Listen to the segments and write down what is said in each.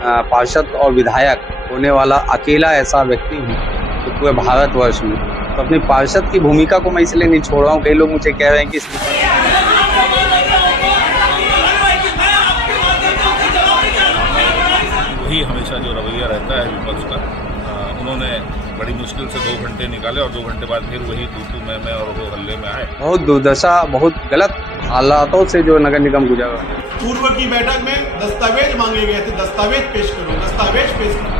पार्षद और विधायक होने वाला अकेला ऐसा व्यक्ति हूँ जो पूरे भारतवर्ष में। तो अपनी पार्षद की भूमिका को मैं इसलिए नहीं छोड़ रहा हूँ। कई लोग मुझे कह रहे हैं कि वही हमेशा जो रवैया रहता है विपक्ष का, उन्होंने बड़ी मुश्किल से 2 घंटे निकाले और 2 घंटे बाद फिर वही तू मैं और वो हल्ले में आए। बहुत दुर्दशा, बहुत गलत हालातों से जो नगर निगम गुजरा है। पूर्व की बैठक में दस्तावेज मांगे गए थे, दस्तावेज पेश करो, दस्तावेज पेश करो।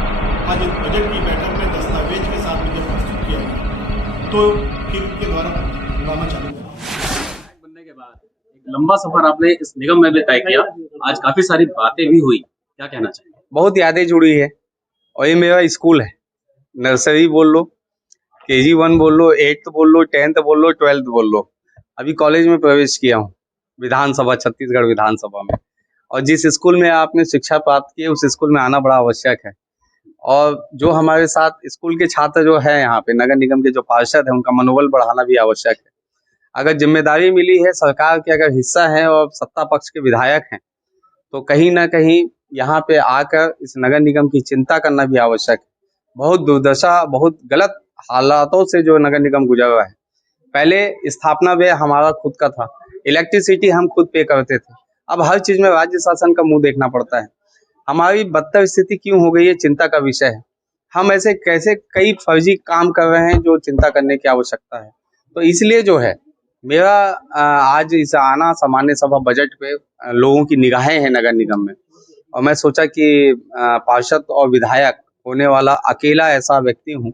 आज बजट की बैठक में दस्तावेज के साथ मुझे प्रस्तुत किया गया, तो फिर उनके द्वारा हंगामा चालू बनने के बाद एक लंबा सफर आपने इस निगम में भी तय किया। आज काफी सारी बातें भी हुई, क्या कहना चाहिए? बहुत यादें जुड़ी है और ये मेरा स्कूल है। नर्सरी बोल लो, KG1 बोल लो, 8th बोल लो, 10th बोल लो, 12th बोल लो। अभी कॉलेज में प्रवेश किया हूँ विधानसभा, छत्तीसगढ़ विधानसभा में। और जिस स्कूल में आपने शिक्षा प्राप्त की है उस स्कूल में आना बड़ा आवश्यक है। और जो हमारे साथ स्कूल के छात्र जो है यहाँ पे, नगर निगम के जो पार्षद है, उनका मनोबल बढ़ाना भी आवश्यक है। अगर जिम्मेदारी मिली है, सरकार के अगर हिस्सा है और सत्ता पक्ष के विधायक हैं, तो कहीं ना कहीं यहाँ पे आकर इस नगर निगम की चिंता करना भी आवश्यक है। बहुत दुर्दशा, बहुत गलत हालातों से जो नगर निगम गुजर रहा है। पहले स्थापना व्यय हमारा खुद का था, इलेक्ट्रिसिटी हम खुद पे करते थे। अब हर चीज में राज्य शासन का मुंह देखना पड़ता है। हमारी बदतर स्थिति क्यों हो गई है, चिंता का विषय है। हम ऐसे कैसे कई फर्जी काम कर रहे हैं जो चिंता करने की आवश्यकता है। तो इसलिए जो है मेरा आज इस आना सामान्य सभा बजट पे लोगों की निगाहें हैं नगर निगम में, और मैं सोचा कि पार्षद और विधायक होने वाला अकेला ऐसा व्यक्ति हूँ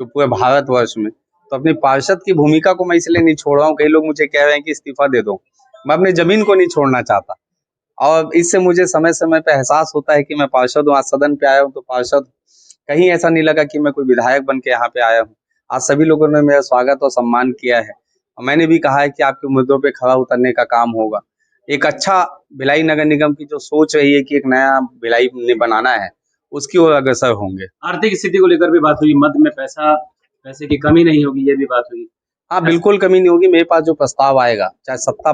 जो पूरे भारतवर्ष में। तो अपनी पार्षद की भूमिका को मैं इसलिए नहीं छोड़ रहा हूँ। कई लोग मुझे कह रहे हैं कि इस्तीफा दे दो, मैं अपनी जमीन को नहीं छोड़ना चाहता। और इससे मुझे समय समय पे एहसास होता है कि मैं पार्षद हूँ। आज सदन पे आया हूँ तो पार्षद, कहीं ऐसा नहीं लगा कि मैं कोई विधायक बन के यहाँ पे आया हूँ। आज सभी लोगों ने मेरा स्वागत और सम्मान किया है और मैंने भी कहा है कि आपके मुद्दों पे खरा उतरने का काम होगा। एक अच्छा भिलाई नगर निगम की जो सोच रही है कि एक नया भिलाई बनाना है, उसकी ओर अग्रसर होंगे। आर्थिक स्थिति को लेकर भी बात हुई, मध्य में पैसे की कमी नहीं होगी, ये भी बात हुई। हाँ, बिल्कुल कमी नहीं होगी। मेरे पास जो प्रस्ताव आएगा, चाहे सत्ता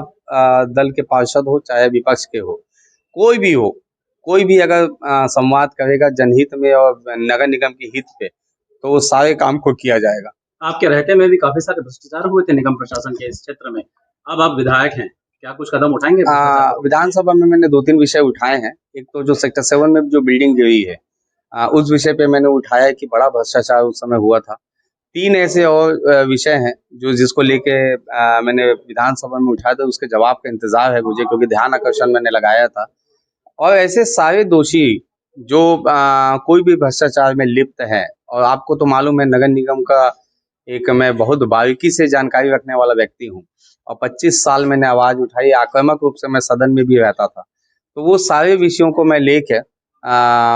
दल के पार्षद हो चाहे विपक्ष के हो, कोई भी हो, कोई भी अगर संवाद करेगा जनहित में और नगर निगम की हित पे, तो वो सारे काम को किया जाएगा। आपके रहते में भी काफी सारे भ्रष्टाचार हुए थे निगम प्रशासन के इस क्षेत्र में। अब आप विधायक हैं, क्या कुछ कदम उठाएंगे? विधानसभा में मैंने 2-3 विषय उठाए हैं। एक तो जो सेक्टर 7 में जो बिल्डिंग गिरी है, उस विषय पे मैंने उठाया है कि बड़ा भ्रष्टाचार उस समय हुआ था। 3 ऐसे और विषय हैं जो जिसको लेके मैंने विधानसभा में उठाया था, उसके जवाब का इंतजार है मुझे, क्योंकि ध्यान आकर्षण मैंने लगाया था। और ऐसे सारे दोषी जो कोई भी भ्रष्टाचार में लिप्त है, और आपको तो मालूम है नगर निगम का एक मैं बहुत बारीकी से जानकारी रखने वाला व्यक्ति हूँ और 25 साल मैंने आवाज उठाई, आक्रामक रूप से मैं सदन में भी रहता था। तो वो सारे विषयों को मैं लेके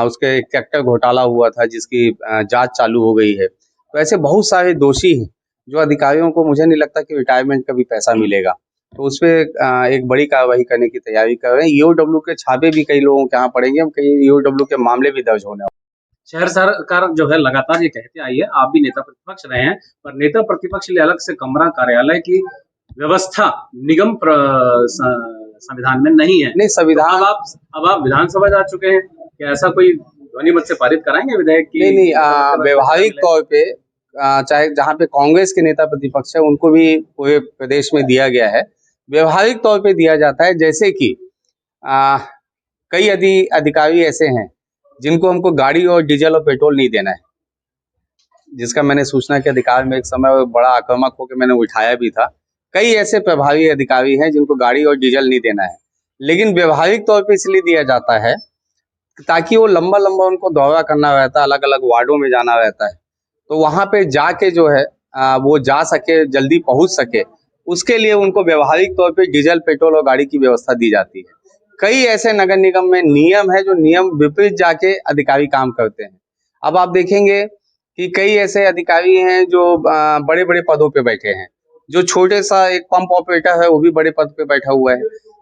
उसके एक ट्रैक्टर घोटाला हुआ था जिसकी जांच चालू हो गई है। तो ऐसे बहुत सारे दोषी हैं जो अधिकारियों को मुझे नहीं लगता कि रिटायरमेंट का भी पैसा मिलेगा, तो उस पर एक बड़ी कार्रवाई करने की तैयारी कर रहे हैं। EOW के छापे भी कई लोगों के यहाँ पड़ेंगे, कई EOW के मामले भी दर्ज होने वाले। शहर सरकार जो है लगातार ये कहते आई है, आप भी नेता प्रतिपक्ष रहे हैं, पर नेता प्रतिपक्ष लिए अलग से कमरा कार्यालय की व्यवस्था निगम संविधान में नहीं है। नहीं, संविधान अब आप विधानसभा जा चुके हैं, क्या ऐसा कोई ध्वनि मत से पारित कराएंगे विधेयक की? नहीं, व्यवहारिक तौर पे चाहे जहाँ पे कांग्रेस के नेता प्रतिपक्ष है उनको भी पूरे प्रदेश में दिया गया है, व्यवहारिक तौर पे दिया जाता है। जैसे कि कई अधिकारी ऐसे हैं जिनको हमको गाड़ी और डीजल और पेट्रोल नहीं देना है, जिसका मैंने सूचना के अधिकार में एक समय बड़ा आक्रामक होकर मैंने उठाया भी था। कई ऐसे प्रभावी अधिकारी हैं जिनको गाड़ी और डीजल नहीं देना है, लेकिन व्यवहारिक तौर पे इसलिए दिया जाता है ताकि वो लंबा उनको दौरा करना रहता है, अलग अलग वार्डों में जाना रहता है, तो वहां पे जाके जो है वो जा सके, जल्दी पहुंच सके, उसके लिए उनको व्यवहारिक तौर पे डीजल, पेट्रोल और गाड़ी की व्यवस्था दी जाती है। कई ऐसे नगर निगम में नियम है जो नियम विपरीत जाके अधिकारी काम करते हैं। अब आप देखेंगे कि कई ऐसे अधिकारी हैं जो बड़े बड़े पदों पे बैठे हैं, जो छोटे सा एक पंप ऑपरेटर है वो भी बड़े पद पे बैठा हुआ है।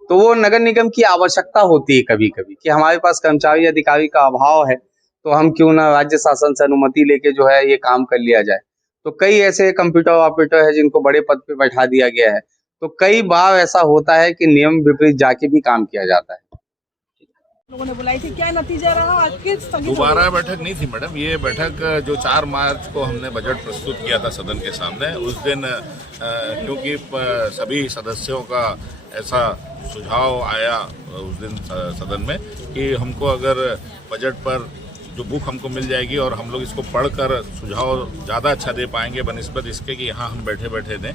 तो वो नगर निगम की आवश्यकता होती है कभी कभी कि हमारे पास कर्मचारी अधिकारी का अभाव है, तो हम क्यों ना राज्य शासन से अनुमति लेके जो है ये काम कर लिया जाए। तो कई ऐसे कंप्यूटर ऑपरेटर है जिनको बड़े पद पे बैठा दिया गया है। तो कई बार ऐसा होता है कि नियम विपरीत जाके भी काम किया जाता है। लोगों ने बुलाई थी, क्या नतीजा रहा आज के स्थगित? दोबारा बैठक नहीं थी मैडम, ये बैठक जो 4 मार्च को हमने बजट प्रस्तुत किया था सदन के सामने, उस दिन क्योंकि सभी सदस्यों का ऐसा सुझाव आया उस दिन सदन में कि हमको अगर बजट पर जो बुक हमको मिल जाएगी और हम लोग इसको पढ़कर सुझाव ज़्यादा अच्छा दे पाएंगे बनस्पत इसके कि यहाँ हम बैठे बैठे दें,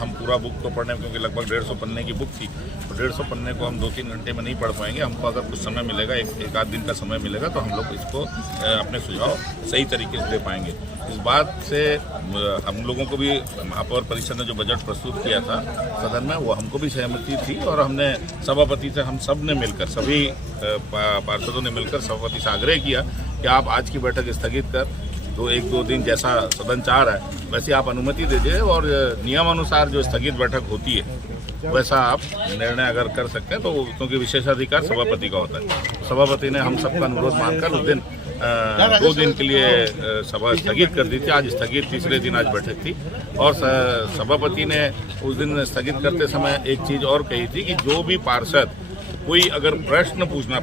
हम पूरा बुक को पढ़ने, क्योंकि लगभग 150 पन्ने की बुक थी, तो 150 पन्ने को हम 2-3 घंटे में नहीं पढ़ पाएंगे। हमको अगर कुछ समय मिलेगा, एक आध दिन का समय मिलेगा, तो हम लोग इसको अपने सुझाव सही तरीके से दे पाएंगे। इस बात से हम लोगों को भी, महापौर परिषद ने जो बजट प्रस्तुत किया था सदन में, वो हमको भी सहमति थी और हमने सभापति से, हम सब ने मिलकर, सभी पार्षदों ने मिलकर सभापति से आग्रह किया कि आप आज की बैठक स्थगित कर 1-2 दिन जैसा सदन चाह रहा है वैसे आप अनुमति दीजिए और नियमानुसार जो स्थगित बैठक होती है वैसा आप निर्णय अगर कर सकते हैं तो, क्योंकि विशेषाधिकार सभापति का होता है। सभापति ने हम सबका अनुरोध मानकर उस दिन 2 दिन के लिए सभा स्थगित कर दी थी। आज स्थगित तीसरे दिन आज बैठक थी और सभापति ने उस दिन स्थगित करते समय एक चीज़ और कही थी कि जो भी पार्षद कोई अगर प्रश्न पूछना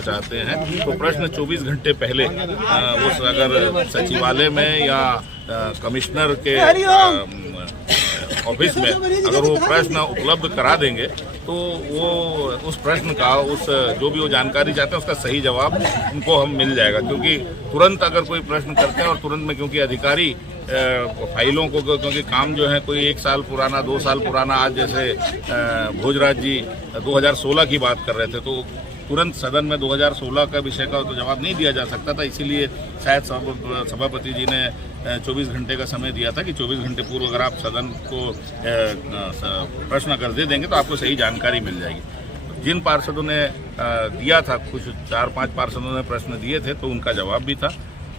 चाहते हैं तो प्रश्न 24 घंटे पहले उस अगर सचिवालय में या कमिश्नर के ऑफिस में अगर वो प्रश्न उपलब्ध करा देंगे तो वो उस प्रश्न का, उस जो भी वो जानकारी चाहते हैं उसका सही जवाब उनको हम मिल जाएगा। क्योंकि तुरंत अगर कोई प्रश्न करते हैं और तुरंत में, क्योंकि अधिकारी फाइलों को, क्योंकि काम जो है कोई 1 साल पुराना, 2 साल पुराना, आज जैसे भोजराज जी 2016 की बात कर रहे थे तो तुरंत सदन में 2016 का विषय का तो जवाब नहीं दिया जा सकता था, इसीलिए शायद सभापति जी ने 24 घंटे का समय दिया था कि 24 घंटे पूर्व अगर आप सदन को प्रश्न अगर दे देंगे तो आपको सही जानकारी मिल जाएगी। जिन पार्षदों ने दिया था, कुछ 4-5 पार्षदों ने प्रश्न दिए थे तो उनका जवाब भी था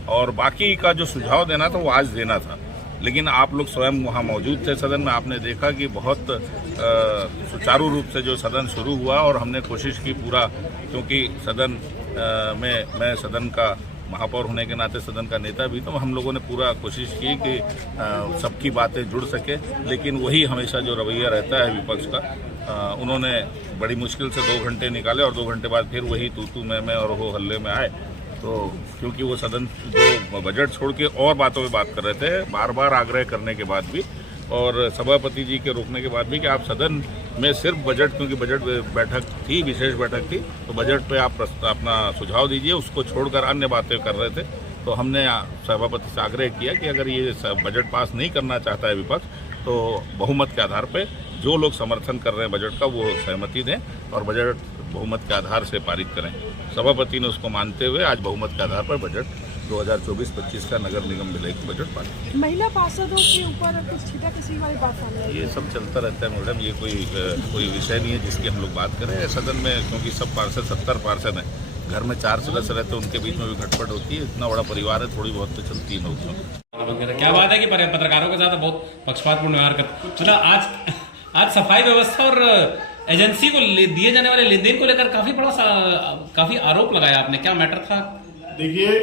और बाकी का जो सुझाव देना था वो आज देना था। लेकिन आप लोग स्वयं वहाँ मौजूद थे सदन में, आपने देखा कि बहुत सुचारू रूप से जो सदन शुरू हुआ और हमने कोशिश की पूरा, क्योंकि सदन में मैं सदन का महापौर होने के नाते सदन का नेता भी, तो हम लोगों ने पूरा कोशिश की कि सबकी बातें जुड़ सके। लेकिन वही हमेशा जो रवैया रहता है विपक्ष का, उन्होंने बड़ी मुश्किल से 2 घंटे निकाले और 2 घंटे बाद फिर वही तू मैं और हो हल्ले में आए। तो क्योंकि वो सदन जो बजट छोड़ के और बातों में बात कर रहे थे, बार बार आग्रह करने के बाद भी और सभापति जी के रोकने के बाद भी कि आप सदन में सिर्फ बजट, क्योंकि बजट बैठक थी, विशेष बैठक थी, तो बजट पे आप अपना सुझाव दीजिए, उसको छोड़कर अन्य बातें कर रहे थे। तो हमने सभापति से आग्रह किया कि अगर ये बजट पास नहीं करना चाहता है विपक्ष तो बहुमत के आधार पर जो लोग समर्थन कर रहे हैं बजट का वो सहमति दें और बजट बहुमत के आधार से पारित करें। सभापति ने उसको मानते हुए आज बहुमत के आधार पर बजट 2024-25 का नगर निगम विलय की बजट पारित। महिला पार्षदों के ऊपर कुछ छीटा किसी वाली बात सामने आई? ये सब चलता रहता है मैडम, ये कोई विषय नहीं है जिसकी हम लोग बात करें सदन में, क्योंकि सब पार्षद 70 पार्षद हैं, घर में 4 सदस्य रहते हैं, उनके बीच में भी खटपट होती है। इतना बड़ा परिवार है, थोड़ी बहुत तो चलती है नौकरियों। क्या बात है कि पत्रकारों के साथ बहुत पक्षपातपूर्ण व्यवहार करते, मतलब आज सफाई व्यवस्था और एजेंसी को दिए जाने वाले लेन देन को लेकर काफी आरोप लगाया आपने, क्या मैटर था? देखिए,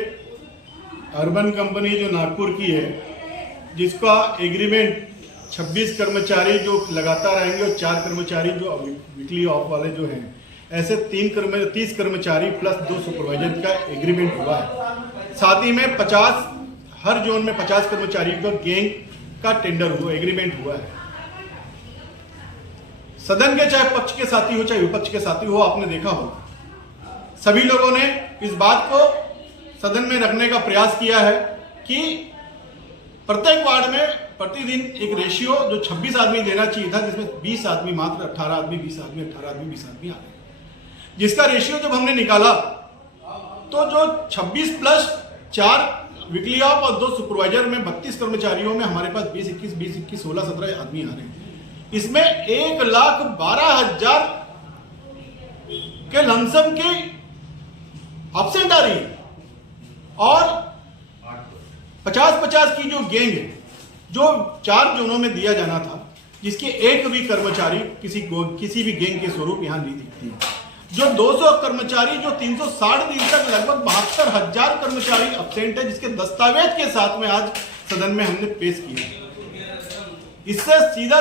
अर्बन कंपनी जो नागपुर की है, जिसका एग्रीमेंट 26 कर्मचारी जो लगातार आएंगे और 4 कर्मचारी जो वीकली ऑफ वाले जो हैं, ऐसे 30 कर्मचारी प्लस 2 सुपरवाइजर का एग्रीमेंट हुआ है। साथ ही में 50 हर जोन में 50 कर्मचारियों का गैंग का टेंडर हुआ, एग्रीमेंट हुआ है। सदन के चाहे पक्ष के साथी हो चाहे विपक्ष के साथी हो, आपने देखा हो सभी लोगों ने इस बात को सदन में रखने का प्रयास किया है कि प्रत्येक वार्ड में प्रतिदिन एक रेशियो जो 26 आदमी देना चाहिए था, जिसमें 20 आदमी मात्र 18 आदमी 20 आदमी 18 आदमी 20 आदमी आ गए, जिसका रेशियो जब हमने निकाला तो जो 26 प्लस 4 वीकली ऑफ और 2 सुपरवाइजर में 32 कर्मचारियों में हमारे पास 20-21 16-17 आदमी आ रहे हैं। इसमें 1,12,000 के लमसम की एब्सेंट आ रही है और 50-50 की जो गैंग है, जो 4 जोनों में दिया जाना था, जिसके एक भी कर्मचारी किसी भी गैंग के स्वरूप यहां नहीं दिखती। जो 200 कर्मचारी, जो 360 दिन तक लगभग 72,000 कर्मचारी एब्सेंट है, जिसके दस्तावेज के साथ में आज सदन में हमने पेश किया। इससे सीधा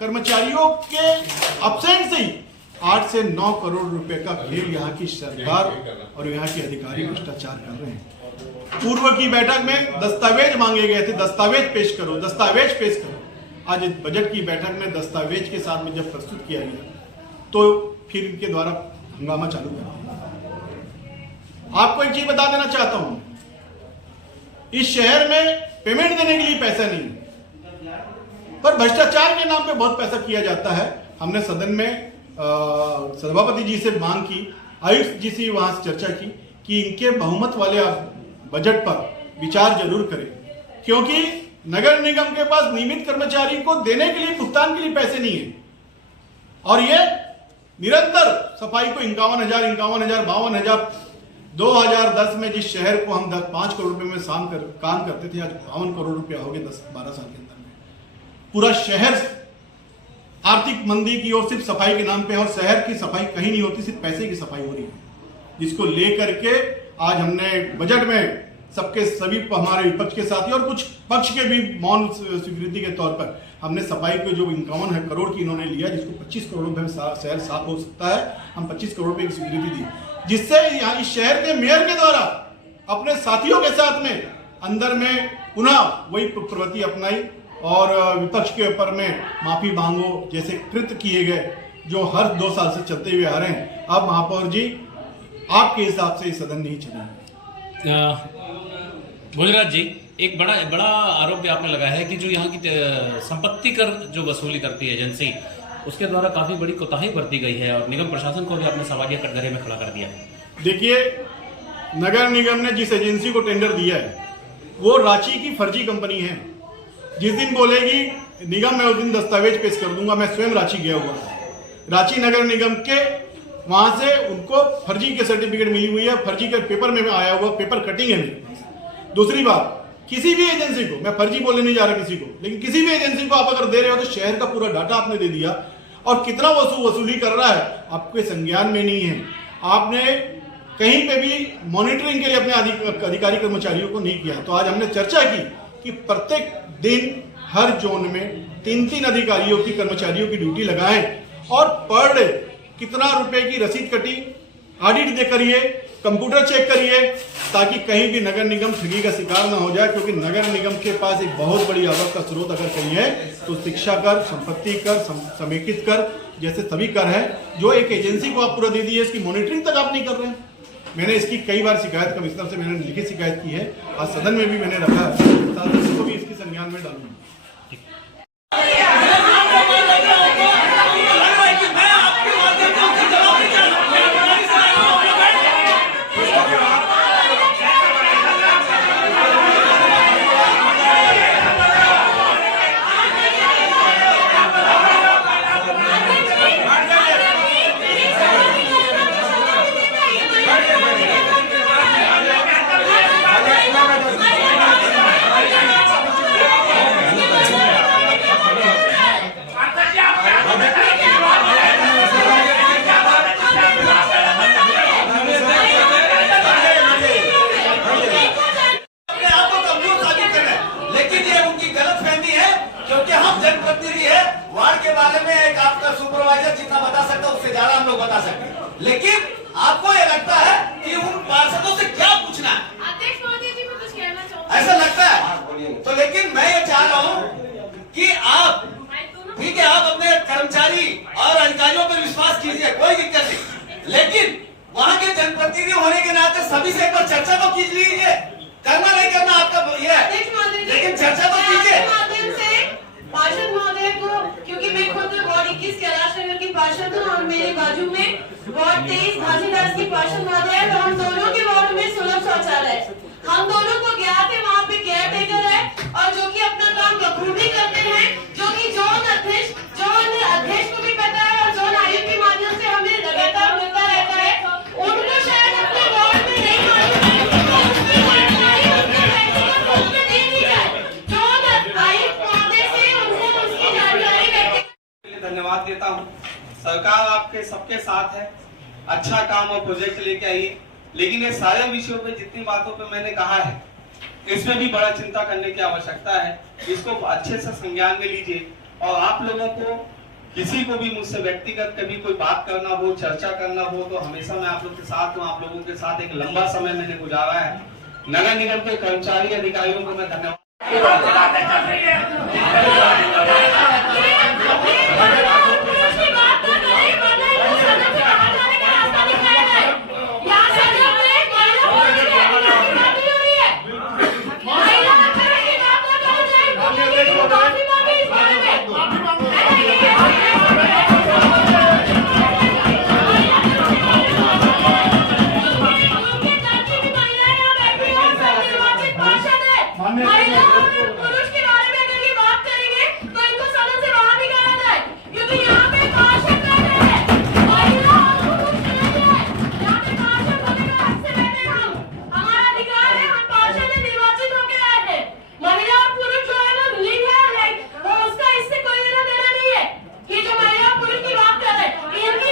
कर्मचारियों के एब्सेंट से ही 8 से 9 करोड़ रुपए का खेल यहाँ की सरकार और यहाँ के अधिकारी भ्रष्टाचार कर रहे हैं। पूर्व की बैठक में दस्तावेज मांगे गए थे, दस्तावेज पेश करो, दस्तावेज पेश करो। आज बजट की बैठक में दस्तावेज के साथ में जब प्रस्तुत किया गया तो फिर इनके द्वारा हंगामा चालू कर दिया। आपको एक चीज बता देना चाहता हूं, इस शहर में पेमेंट देने के लिए पैसा नहीं, पर भ्रष्टाचार के नाम पे बहुत पैसा किया जाता है। हमने सदन में सभापति जी से मांग की, आयुक्त जी से वहां से चर्चा की कि इनके बहुमत वाले बजट पर विचार जरूर करें, क्योंकि नगर निगम के पास नियमित कर्मचारी को देने के लिए, भुगतान के लिए पैसे नहीं है। और ये निरंतर सफाई को 51,000, 52,000 2010 में जिस शहर को हम 5 करोड़ रुपए में काम करते थे, आज 52 करोड़ रुपया हो गए 10-12 साल के अंदर में। पूरा शहर आर्थिक मंदी की ओर सिर्फ सफाई के नाम पे, और शहर की सफाई कहीं नहीं होती, सिर्फ पैसे की सफाई हो रही है, जिसको लेकर के आज हमने बजट में सबके सभी हमारे विपक्ष के साथी और कुछ पक्ष के भी मौन स्वीकृति के तौर पर हमने सफाई को जो 51 करोड़ की इन्होंने लिया, जिसको 25 करोड़ रुपए में शहर साफ हो सकता है, हम 25 करोड़ रुपए की स्वीकृति दी, जिससे यहाँ इस शहर के मेयर के द्वारा अपने साथियों के साथ में अंदर में पुनः वही प्रवृत्ति अपनाई और विपक्ष के ऊपर में माफी मांगो जैसे कृत्य किए गए जो हर 2 साल से चलते हुए आ रहे हैं। अब महापौर जी आपके हिसाब से सदन नहीं चलेगा। भोजराज जी, एक बड़ा आरोप भी आपने लगाया है कि जो यहाँ की संपत्ति कर जो वसूली करती है एजेंसी, उसके द्वारा काफी बड़ी कोताही बरती गई है और निगम प्रशासन को भी आपने सवालिया कटघरे में खड़ा कर दिया है। देखिए, नगर निगम ने जिस एजेंसी को टेंडर दिया है वो रांची की फर्जी कंपनी है। जिस दिन बोलेगी निगम, मैं उस दिन दस्तावेज पेश कर दूंगा। मैं स्वयं रांची गया हुआ था, रांची नगर निगम के वहां से उनको फर्जी के सर्टिफिकेट मिली हुई है, फर्जी के पेपर में आया हुआ पेपर कटिंग है मेरे पास। दूसरी बात, किसी भी एजेंसी को, मैं फर्जी बोलने नहीं जा रहा किसी को, लेकिन किसी भी एजेंसी को आप अगर दे रहे हो तो शहर का पूरा डाटा आपने दे दिया, और कितना वसूली कर रहा है आपके संज्ञान में नहीं है। आपने कहीं पे भी मॉनिटरिंग के लिए अपने अधिकारी कर्मचारियों को नहीं किया। तो आज हमने चर्चा की कि प्रत्येक दिन हर जोन में 3-3 अधिकारियों की, कर्मचारियों की ड्यूटी लगाएं और पर डे कितना रुपए की रसीद कटी, ऑडिट दे करिए, कंप्यूटर चेक करिए, ताकि कहीं भी नगर निगम ठगी का शिकार ना हो जाए। क्योंकि नगर निगम के पास एक बहुत बड़ी आवक का स्रोत अगर कहीं है तो शिक्षा कर, संपत्ति कर, समेकित कर जैसे सभी कर है, जो एक एजेंसी को आप पूरा दे दिए, इसकी मॉनिटरिंग तक आप नहीं कर रहे हैं। मैंने इसकी कई बार शिकायत कमिश्नर से मैंने लिखित शिकायत की है, आज सदन में भी मैंने रखा है, सांसद को भी इसकी संज्ञान में डालूंगा। लेकिन आपको ये लगता है कि उन पार्षदों से क्या पूछना है? अध्यक्ष महोदय जी, मैं कुछ कहना चाहूँगी। ऐसा लगता है तो, लेकिन मैं ये चाह रहा हूँ कि आप, ठीक है, आप अपने कर्मचारी और अधिकारियों पर विश्वास कीजिए, कोई दिक्कत नहीं, लेकिन वहाँ के जनप्रतिनिधि होने के नाते सभी से एक बार चर्चा तो कीज लीजिए। करना नहीं करना आपका ये है, लेकिन चर्चा तो कीजिए। पार्षद महोदय को, क्योंकि मैं खुद वार्ड 21 कैलाश नगर की पार्षद हूँ और मेरे बाजू में वार्ड 23 घासीदास की पार्षद महोदय है, तो हम दोनों के वार्ड में सुलभ शौचालय है। हम दोनों को ज्ञात है, वहाँ पे केयर टेकर है और जो कि अपना काम बखूबी करते हैं, जो कि जोन अध्यक्ष को भी पता है और जोन आयुक्त के माध्यम से हमें लगातार मिलता रहता है। उनको शायद अपने वार्ड में नहीं मालूम है, धन्यवाद देता हूं। सरकार आपके सबके साथ है, अच्छा काम और प्रोजेक्ट लेके आई, लेकिन ये सारे विषयों पे जितनी बातों पे मैंने कहा है, इसमें भी बड़ा चिंता करने की आवश्यकता है। इसको अच्छे से संज्ञान में लीजिए और आप लोगों को किसी को भी मुझसे व्यक्तिगत कभी कोई बात करना हो, चर्चा करना हो, तो हमेशा मैं आप लोग के साथ हूँ। आप लोगों के साथ एक लंबा समय मैंने गुजारा है। नगर निगम के कर्मचारी अधिकारियों को मैं धन्यवाद। पुरुष के बारे में अगर ये बात करेंगे तो इनको सदन से बाहर निकाला जाए, क्योंकि यहाँ पे पार्षद बैठे हैं, महिला और पुरुष नहीं है। यहाँ पे पार्षद होने का हक से बैठे हैं हम, हमारा अधिकार है, हम पार्षद में निर्वाचित होकर आए थे। महिला और पुरुष जो है वो लिंग है, वो उसका इससे कोई लेना देना नहीं है। ये जो महिला और पुरुष की बात कर रहे हैं, इनकी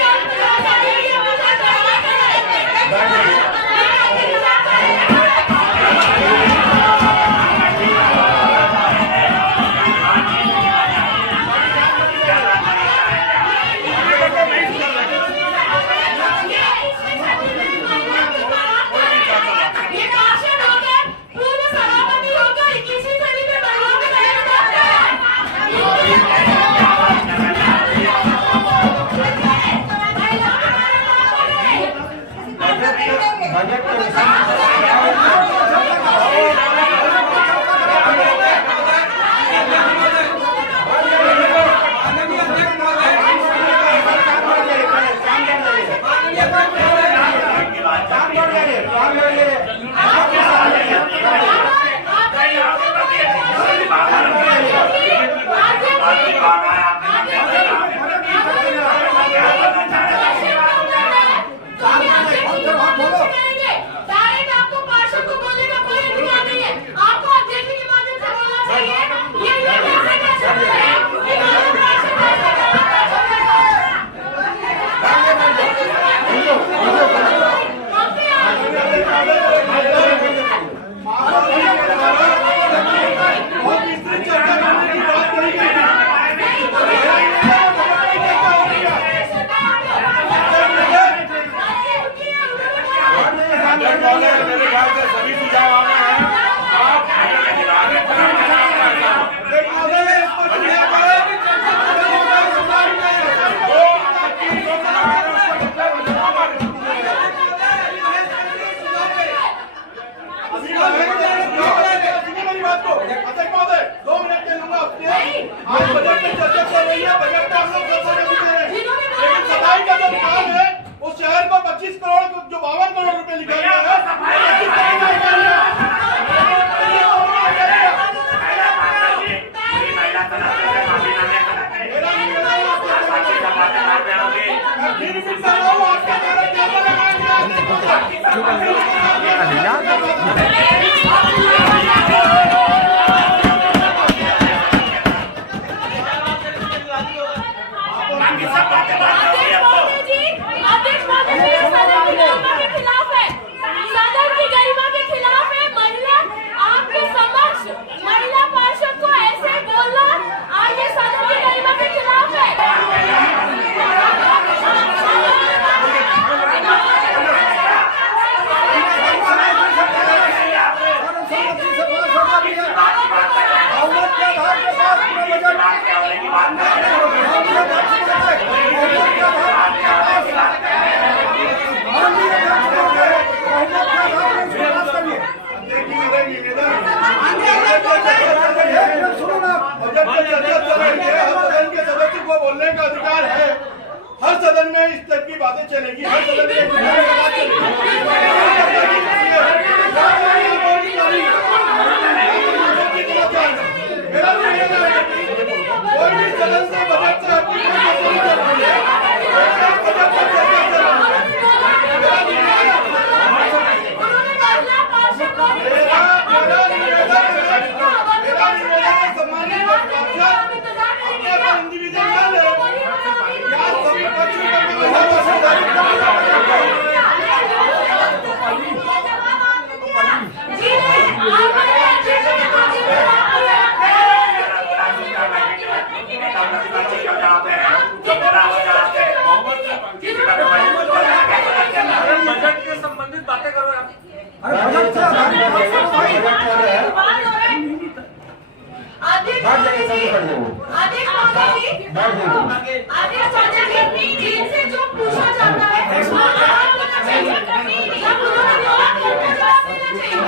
जिनसे जो पूछा जाता है उसका जवाब देना चाहिए या उन्होंने जवाब देना चाहिए।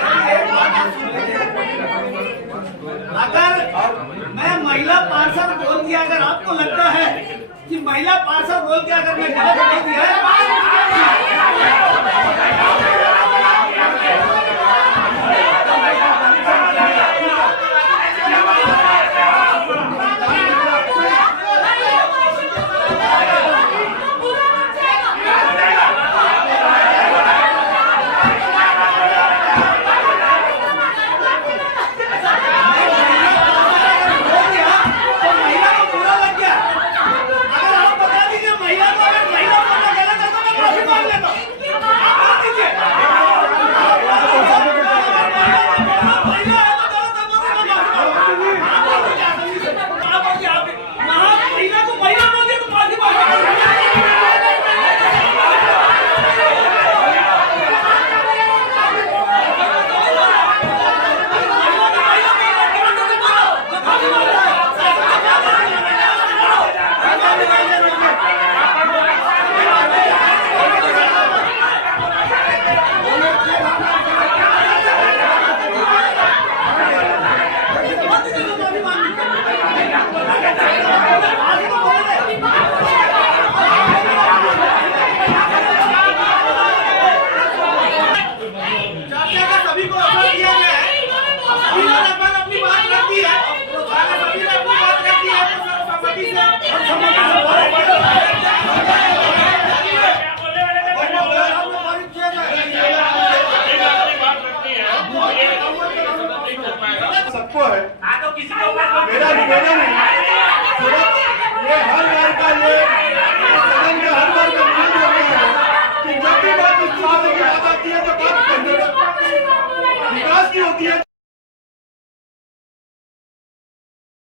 अगर मैं महिला पार्षद बोल दिया, अगर आपको लगता है कि महिला पार्षद बोल के अगर मैं गलत बोल दिया सबको है, मेरा निवेदन है, ये हर घर का ये सदन का हर घर का नियम हो गया है कि जब भी बात विकास की बात आती है तो बात विकास की होती है।